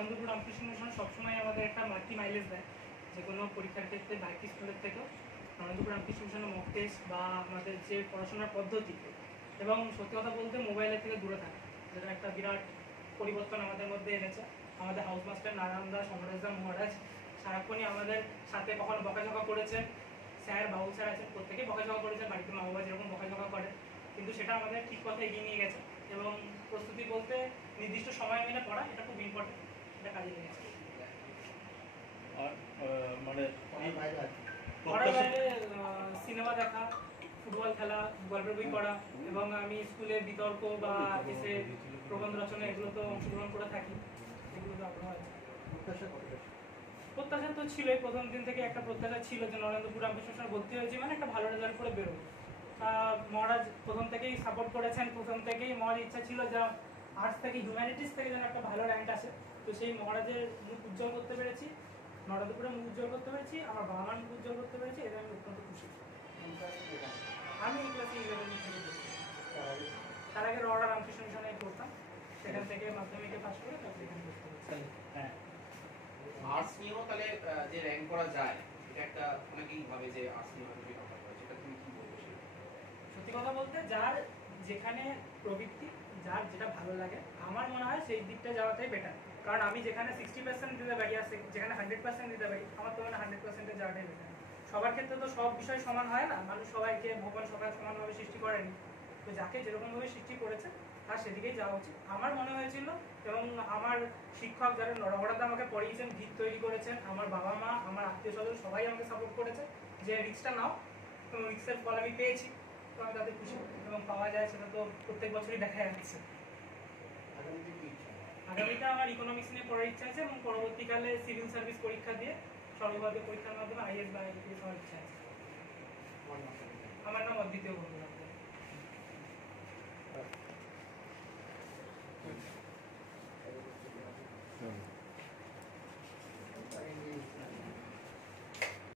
Narendrapur Ramakrishna mission সবসময় আমাদের একটা মাল্টি মাইলেজ দেয়, যে কোনো পরীক্ষার ক্ষেত্রে বাকি স্কুলের থেকেও নরেন্দ্রপুর রামকৃষ্ণ মিশনের মক টেস্ট বা আমাদের যে পড়াশোনার পদ্ধতি, এবং সত্যি কথা বলতে মোবাইলের থেকে দূরে থাকা, যেটা একটা বিরাট পরিবর্তন আমাদের মধ্যে এনেছে। আমাদের হাউস মাস্টার নারায়ণ দাস, অমরেশ দা মহারাজ সারাক্ষণই আমাদের সাথে কখনো বকাঝকা করেছেন, স্যার বাবুল স্যার আছেন, প্রত্যেকেই বকাঝকা করেছেন, বাড়িতে মা বাবা যেরকম বকাঝকা করে, কিন্তু সেটা আমাদের ঠিক পথে এগিয়ে নিয়ে গেছে। এবং প্রস্তুতি বলতে নির্দিষ্ট সময় মেনে পড়া, এটা খুব ইম্পর্টেন্ট, এটা কাজে লেগেছে। আর মানে সিনেমা দেখা, ফুটবল খেলা, গল্পের বই পড়া, এবং আমি স্কুলে বিতর্ক বা এসে প্রবন্ধ রচনা এগুলো তো অংশগ্রহণ করে থাকি, এগুলো তো আগ্রহ আছে। প্রত্যাশা তো ছিলই, প্রথম দিন থেকে একটা প্রত্যাশা ছিল যে নরেন্দ্রপুর রামকৃষ্ণ মিশনে ভর্তি হয়েছি মানে একটা ভালো রেজাল্ট করে বেরোবো। মহারাজ প্রথম থেকেই সাপোর্ট করেছেন, প্রথম থেকেই মহারাজ ইচ্ছা ছিল যে আর্টস থেকে হিউম্যানিটিস থেকে যেন একটা ভালো র্যাঙ্ক আসে। তো সেই মহারাজের মুখ উজ্জ্বল করতে পেরেছি, নরেন্দ্রপুরে মুখ উজ্জ্বল করতে পেরেছি, আমার বাবা মার মুখ উজ্জ্বল করতে পেরেছি, এটা আমি অত্যন্ত খুশি। আমি এই ক্লাসে 11 থেকে পড়ছি, তার আগে রওড়া রামকৃষ্ণ মিশনে পড়তাম, সেখান থেকে মাধ্যমিকে পাস করে তারপরে এখানে পড়তে হয়েছে। হ্যাঁ, আর্টস নিয়েও তাহলে যে র্যাঙ্ক করা যায়, এটা একটা অনেকেই ভাবে যে আর্টস নিয়ে হয়তো বেকার করে, সেটা তুমি কি বলবো? সত্যি কথা বলতে যার যেখানে প্রবৃত্তি, যার যেটা ভালো লাগে, আমার মনে হয় সেই দিকটা যাওয়াটাই বেটার। কারণ আমি যেখানে 60% দিতে পারি আর যেখানে 100% দিতে পারি, আমার তো মানে 100% যাওয়াটাই বেটার। সবার ক্ষেত্রে তো সব বিষয় সমান হয় না, মানুষ সবাইকে ভগবান সবাই সমানভাবে সৃষ্টি করেনি, তো যাকে যেরকমভাবে সৃষ্টি করেছে তার সেদিকেই যাওয়া উচিত আমার মনে হয়েছিল। এবং আমার শিক্ষক যারা নরহরাদা আমাকে পড়িয়েছেন, ভিত তৈরি করেছেন, আমার বাবা মা, আমার আত্মীয় স্বজন সবাই আমাকে সাপোর্ট করেছে যে রিস্কটা নাও, তো রিস্কের ফল আমি পেয়েছি, তো আমি তাদের খুশি এবং পাওয়া যায় সেটা তো প্রত্যেক বছরই দেখা যাচ্ছে। আগামীতে আমার ইকোনমিক্স নিয়ে পড়ার ইচ্ছা আছে এবং পরবর্তীকালে সিভিল সার্ভিস পরীক্ষা দিয়ে সর্বভারতীয় পরীক্ষার মাধ্যমে আইএস বা আইপিএস হওয়ার ইচ্ছা আছে। আমার নাম অদ্বিতীয় বন্ধুরা।